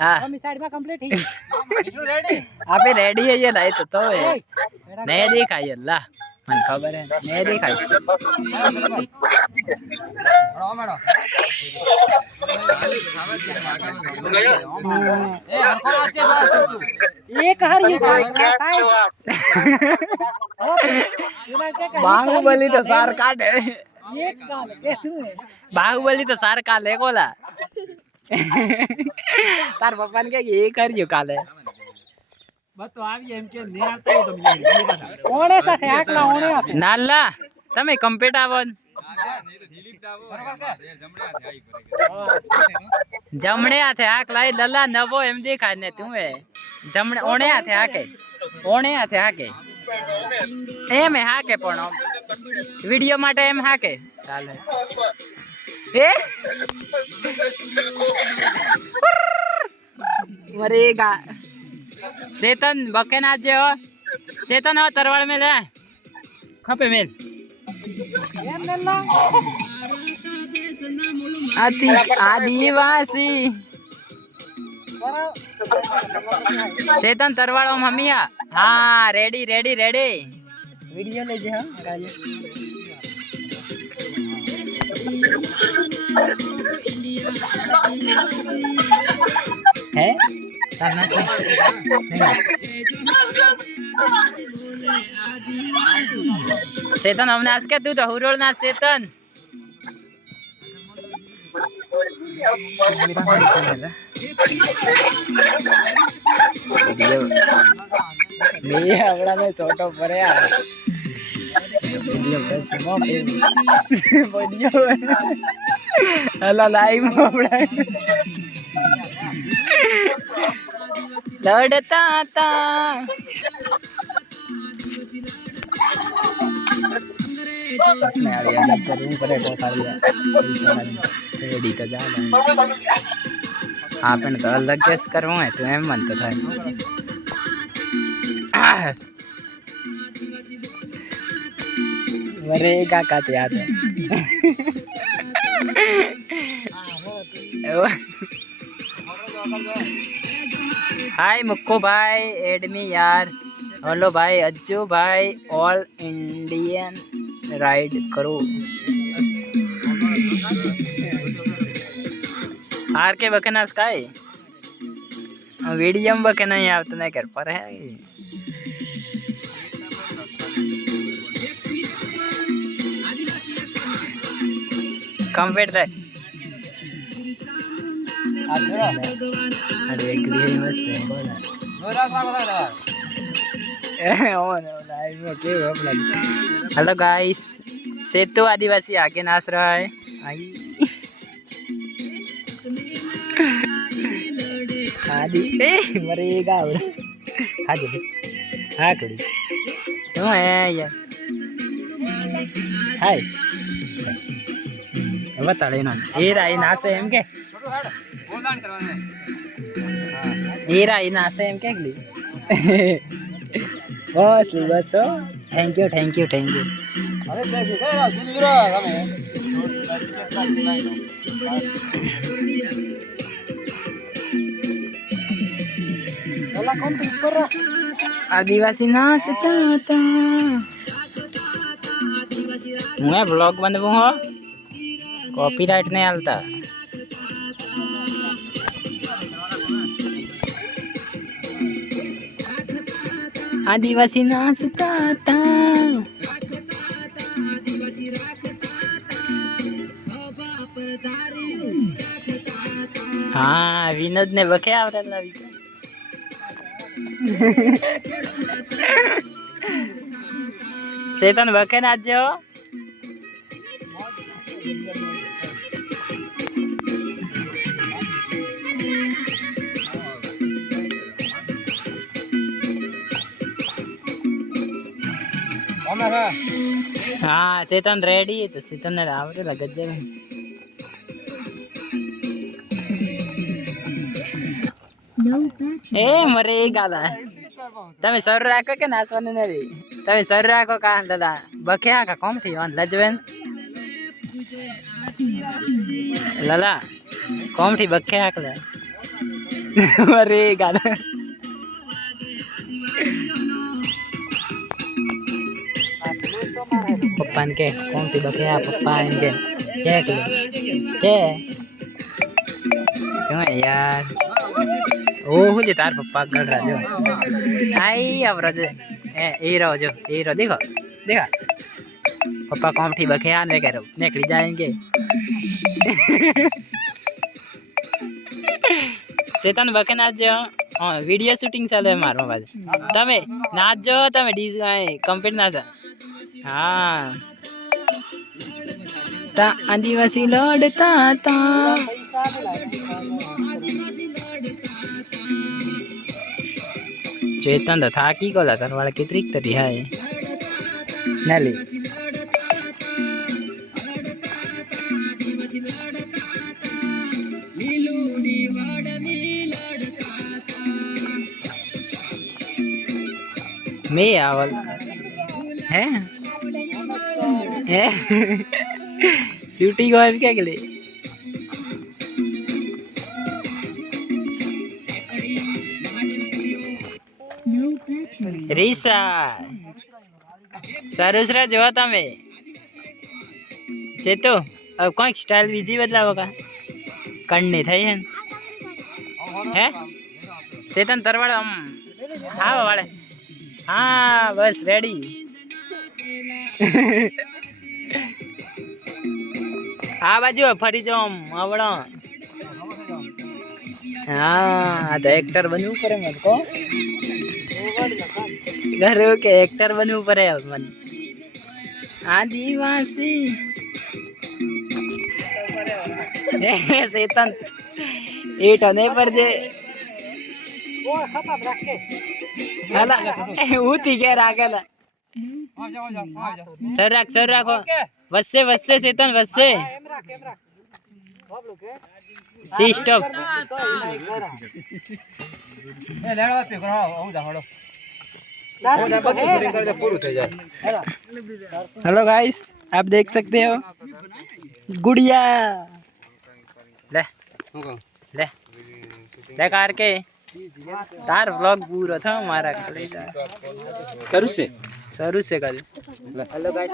हाँ हम इस साइड में कंप्लीट ही आप रेडी है ये नहीं तो नहीं दिखाई अल्लाह मन खबर है नहीं दिखाई एक हर ये बाहुबली तो सार काटे एक काल के तू बाहुबली तो सार काले कोला तार पप्पा ने कहा ये कर जो काले बस तो આવી એમ કે ને આવતા તો કોણે સાથે આકલા ઓણે આતે નાલા તમે કમ્પેટ આવો જમણે હાથે આક લાઈ લલા નવો એમ દેખાય ને તું એ જમણે ઓણે હાથે હાકે એમ હાકે પણ વિડિયો માટે એમ હાકે ચાલે એ मरेगा चेतन बके ना जे हो चेतन हो तरवाड़ में ले खपे मेल आदिवासी चेतन तरवाड़ में हमिया हाँ रेडी रेडी रेडी वीडियो ले जे है चेतन हमने आज क्या तू तो हुरोल ना चेतन मेरे अपना में छोटो परे यार हेलो लाइव अपना लड़ता था रेडी तो जा आपने तो अलग केस करवा है तो एम मन तो था मरेगा का याद है हाय मुक्को भाई एडमी यार हेलो भाई अज्जू भाई ऑल इंडियन राइड करो आर के बकना स्काई वीडियो में बकना ही आप तो नहीं कर पा रहे हैं कंपेट है अरे ग्रीन मस्त है बोला हेलो गाइस सेतु आदिवासी आगे नाच रहा है आई आदि मरेगा हाँ जी हाँ कड़ी क्यों है यार हाय बता लेना ये राई नाचे एम के ये राई नाचे एम के गली बस बस thank you thank you thank you आदिवासी नाचता था मैं ब्लॉग बनवाऊँ हो कॉपीराइट नहीं आलता आदिवासी नाचता था हाँ विनोद ने बके आवरा चेतन बके ना जो हाँ चेतन रेडी है तो चेतन ने आवरे लगत जाए ए मरे गाला तमे सर राखो के नाचवाने नहीं तमे सर राखो का दादा बख्या का कम थी वन लजवेन लला કોમથી બખે આકલા અરે ગાડા પપ્પાને કે કોમથી બખે આ પપ્પા એમ કે કે શું યાર ઓહો જે તાર પપ્પા ગઢરા જો આઈ આવરો જો એ રહો દેખો देखा पप्पा कौन थी बखे आ नहीं करो निकली जाएंगे चेतन बखे नाच जो हाँ वीडियो शूटिंग चले मारो बाज तमे नाच जो तमे डीजे कंप्लीट नाच हाँ ता आदिवासी लड़ता ता चेतन तो था की कोला तर वाला कितरी तरी है नली मैं आवल है शूटिंग वाइज क्या के लिए રીસા સરસ રે જો તમે ચેતો अब कोई स्टाइल बीजी बदलाव का करनी थी है चेतन तरवाड़ हम हाँ वाले हाँ बस रेडी आ बाजू फरी जो हम आवड़ा हाँ तो एक्टर बनવું પડે મત કો घरों के एक्टर बनવું પડે मन आदिवासी चेतन ईट होने पर जे हला ऊती के राखेला सर राखो वस्से चेतन वस्से सी स्टॉप हेलो गाइस आप देख सकते हो गुड़िया ले ले ले कार के तार व्लॉग पूरा था हमारा शुरू से कर हेलो गाइस